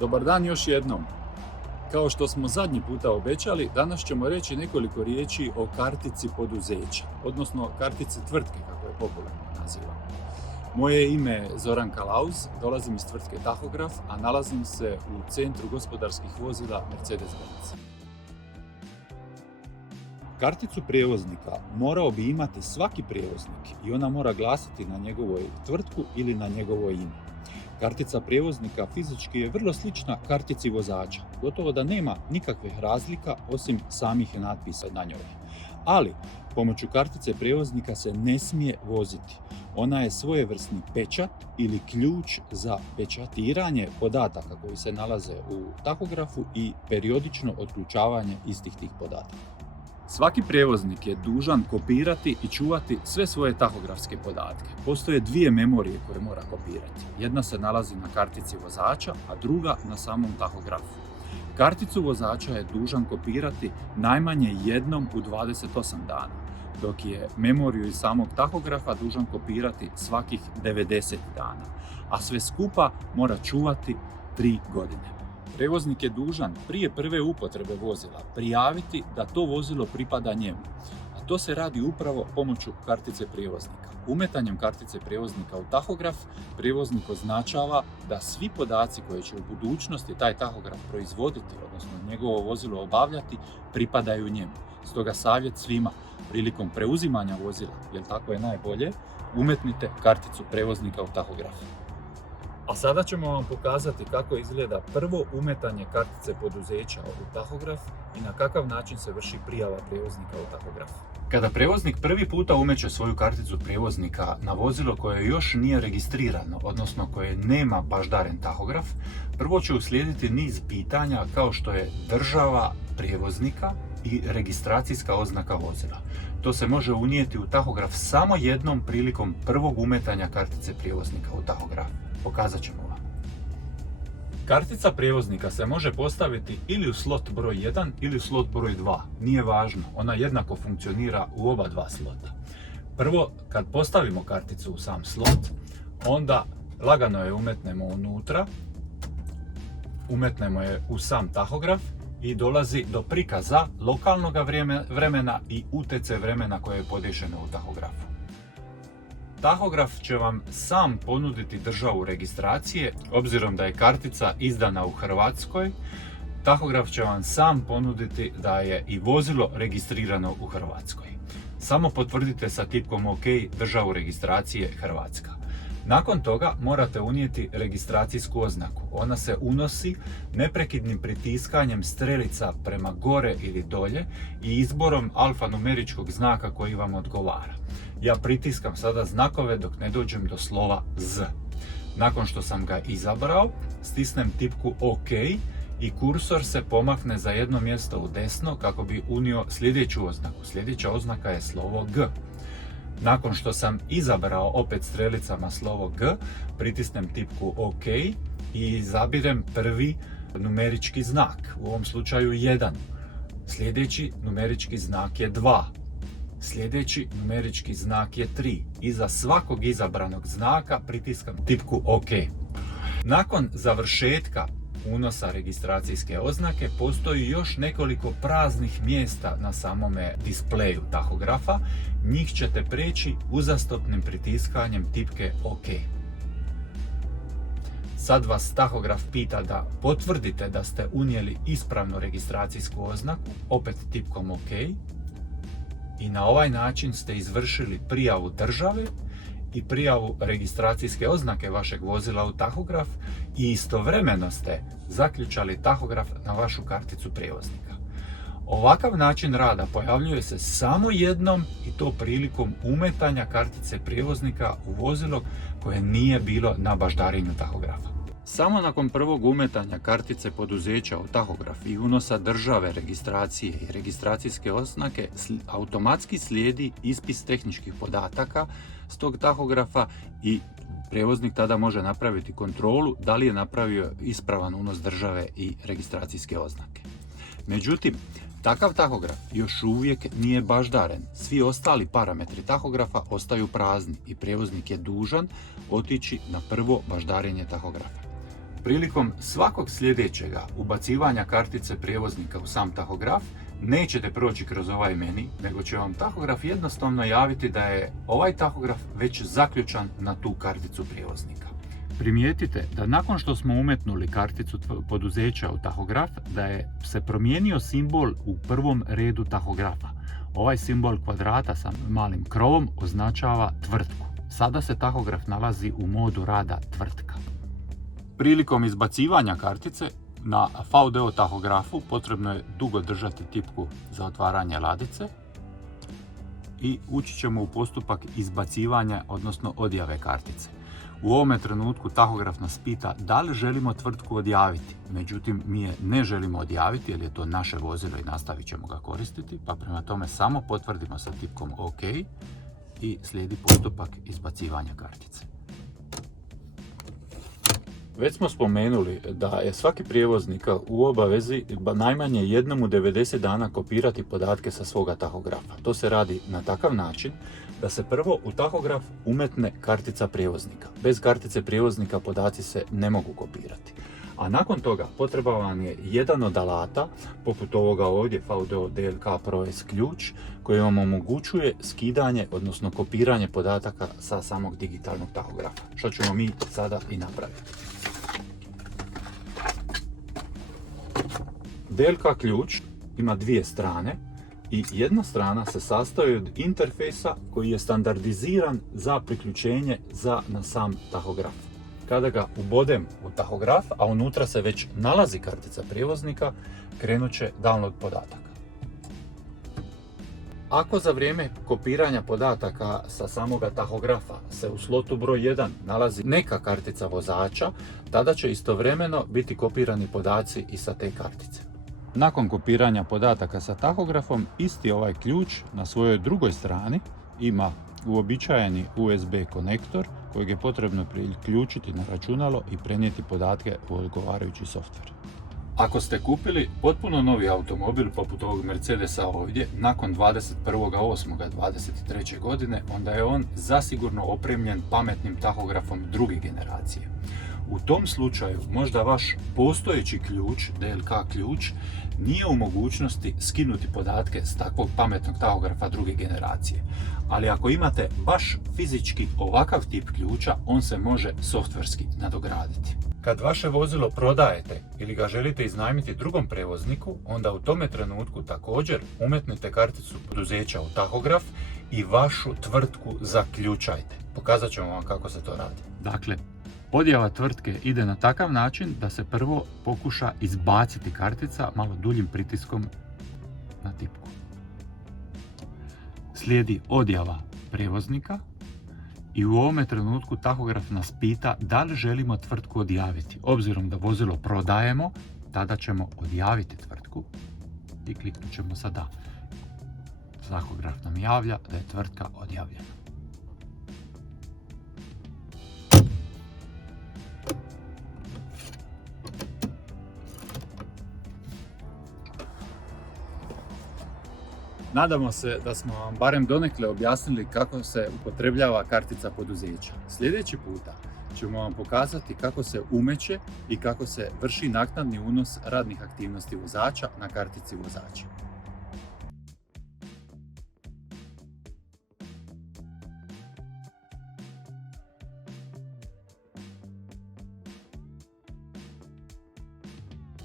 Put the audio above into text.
Dobar dan još jednom. Kao što smo zadnji puta obećali, danas ćemo reći nekoliko riječi o kartici poduzeća, odnosno kartici tvrtke, kako je popularno nazivamo. Moje ime je Zoran Kalauz, dolazim iz tvrtke Tahograf, a nalazim se u Centru gospodarskih vozila Mercedes-Benz. Karticu prijevoznika morao bi imati svaki prijevoznik i ona mora glasiti na njegovoj tvrtku ili na njegovo ime. Kartica prijevoznika fizički je vrlo slična kartici vozača, gotovo da nema nikakvih razlika osim samih natpisa na njoj. Ali, pomoću kartice prijevoznika se ne smije voziti. Ona je svojevrsni pečat ili ključ za pečatiranje podataka koji se nalaze u tahografu i periodično otključavanje istih tih podataka. Svaki prijevoznik je dužan kopirati i čuvati sve svoje tahografske podatke. Postoje dvije memorije koje mora kopirati. Jedna se nalazi na kartici vozača, a druga na samom tahografu. Karticu vozača je dužan kopirati najmanje jednom u 28 dana, dok je memoriju iz samog tahografa dužan kopirati svakih 90 dana, a sve skupa mora čuvati 3 godine. Prijevoznik je dužan prije prve upotrebe vozila prijaviti da to vozilo pripada njemu, a to se radi upravo pomoću kartice prijevoznika. Umetanjem kartice prijevoznika u tahograf, prijevoznik označava da svi podaci koje će u budućnosti taj tahograf proizvoditi, odnosno njegovo vozilo obavljati, pripadaju njemu. Stoga savjet svima, prilikom preuzimanja vozila, jer tako je najbolje, umetnite karticu prijevoznika u tahograf. A sada ćemo vam pokazati kako izgleda prvo umetanje kartice poduzeća u tahograf i na kakav način se vrši prijava prijevoznika u tahograf. Kada prijevoznik prvi puta umeće svoju karticu prijevoznika na vozilo koje još nije registrirano, odnosno koje nema baždaren tahograf, prvo će uslijediti niz pitanja kao što je država prijevoznika i registracijska oznaka vozila. To se može unijeti u tahograf samo jednom prilikom prvog umetanja kartice prijevoznika u tahograf. Pokazat ćemo vam. Kartica prijevoznika se može postaviti ili u slot broj 1 ili u slot broj 2. Nije važno, ona jednako funkcionira u oba dva slota. Prvo, kad postavimo karticu u sam slot, onda lagano je umetnemo unutra, umetnemo je u sam tahograf i dolazi do prikaza lokalnog vremena i UTC vremena koje je podešeno u tahografu. Tahograf će vam sam ponuditi državu registracije, obzirom da je kartica izdana u Hrvatskoj, tahograf će vam sam ponuditi da je i vozilo registrirano u Hrvatskoj. Samo potvrdite sa tipkom OK državu registracije Hrvatska. Nakon toga morate unijeti registracijsku oznaku. Ona se unosi neprekidnim pritiskanjem strelica prema gore ili dolje i izborom alfanumeričkog znaka koji vam odgovara. Ja pritiskam sada znakove dok ne dođem do slova Z. Nakon što sam ga izabrao, stisnem tipku OK i kursor se pomakne za jedno mjesto u desno kako bi unio sljedeću oznaku. Sljedeća oznaka je slovo G. Nakon što sam izabrao opet strelicama slovo G, pritisnem tipku OK i izabirem prvi numerički znak, u ovom slučaju 1. Sljedeći numerički znak je 2. Sljedeći numerički znak je 3. Iza svakog izabranog znaka pritiskam tipku OK. Nakon završetka unosa registracijske oznake postoji još nekoliko praznih mjesta na samome displeju tahografa. Njih ćete preći uzastopnim pritiskanjem tipke OK. Sad vas tahograf pita da potvrdite da ste unijeli ispravnu registracijsku oznaku, opet tipkom OK. I na ovaj način ste izvršili prijavu države i prijavu registracijske oznake vašeg vozila u tahograf i istovremeno ste zaključali tahograf na vašu karticu prijevoznika. Ovakav način rada pojavljuje se samo jednom i to prilikom umetanja kartice prijevoznika u vozilo koje nije bilo na baždarenju tahografa. Samo nakon prvog umetanja kartice poduzeća u tahograf i unosa države registracije i registracijske oznake automatski slijedi ispis tehničkih podataka s tog tahografa i prijevoznik tada može napraviti kontrolu da li je napravio ispravan unos države i registracijske oznake. Međutim, takav tahograf još uvijek nije baždaren. Svi ostali parametri tahografa ostaju prazni i prijevoznik je dužan otići na prvo baždarenje tahografa. Prilikom svakog sljedećega ubacivanja kartice prijevoznika u sam tahograf nećete proći kroz ovaj meni, nego će vam tahograf jednostavno javiti da je ovaj tahograf već zaključan na tu karticu prijevoznika. Primijetite da nakon što smo umetnuli karticu poduzeća u tahograf, da je se promijenio simbol u prvom redu tahografa. Ovaj simbol kvadrata sa malim krovom označava tvrtku. Sada se tahograf nalazi u modu rada tvrtka. Prilikom izbacivanja kartice na VDO tahografu potrebno je dugo držati tipku za otvaranje ladice i ući ćemo u postupak izbacivanja, odnosno odjave kartice. U ovome trenutku tahograf nas pita da li želimo tvrtku odjaviti, međutim mi je ne želimo odjaviti jer je to naše vozilo i nastavit ćemo ga koristiti, pa prema tome samo potvrdimo sa tipkom OK i slijedi postupak izbacivanja kartice. Već smo spomenuli da je svaki prijevoznik u obavezi najmanje jednom u 90 dana kopirati podatke sa svoga tahografa. To se radi na takav način da se prvo u tahograf umetne kartica prijevoznika. Bez kartice prijevoznika podaci se ne mogu kopirati. A nakon toga potreban vam je jedan od alata, poput ovoga ovdje VDO DLK Pro S ključ, koji vam omogućuje skidanje, odnosno kopiranje podataka sa samog digitalnog tahografa, što ćemo mi sada i napraviti. DLK ključ ima dvije strane i jedna strana se sastoji od interfejsa koji je standardiziran za priključenje na sam tahograf. Kada ga ubodem u tahograf, a unutra se već nalazi kartica prijevoznika, krenut će download podataka. Ako za vrijeme kopiranja podataka sa samoga tahografa se u slotu broj 1 nalazi neka kartica vozača, tada će istovremeno biti kopirani podaci i sa te kartice. Nakon kopiranja podataka sa tahografom, isti ovaj ključ na svojoj drugoj strani ima uobičajeni USB konektor kojeg je potrebno priključiti na računalo i prenijeti podatke u odgovarajući softver. Ako ste kupili potpuno novi automobil poput ovog Mercedesa ovdje nakon 21.8.23. godine, onda je on zasigurno opremljen pametnim tahografom druge generacije. U tom slučaju možda vaš postojeći ključ, DLK ključ, nije u mogućnosti skinuti podatke s takvog pametnog tahografa druge generacije. Ali ako imate baš fizički ovakav tip ključa, on se može softverski nadograditi. Kad vaše vozilo prodajete ili ga želite iznajmiti drugom prevozniku, onda u tome trenutku također umetnite karticu poduzeća u tahograf i vašu tvrtku zaključajte. Pokazat ćemo vam kako se to radi. Dakle, odjava tvrtke ide na takav način da se prvo pokuša izbaciti kartica malo duljim pritiskom na tipku. Slijedi odjava prijevoznika i u ovome trenutku tahograf nas pita da li želimo tvrtku odjaviti. Obzirom da vozilo prodajemo, tada ćemo odjaviti tvrtku i kliknut ćemo sa da. Tahograf nam javlja da je tvrtka odjavljena. Nadamo se da smo vam barem donekle objasnili kako se upotrebljava kartica poduzeća. Sljedeći puta ćemo vam pokazati kako se umeće i kako se vrši naknadni unos radnih aktivnosti vozača na kartici vozača.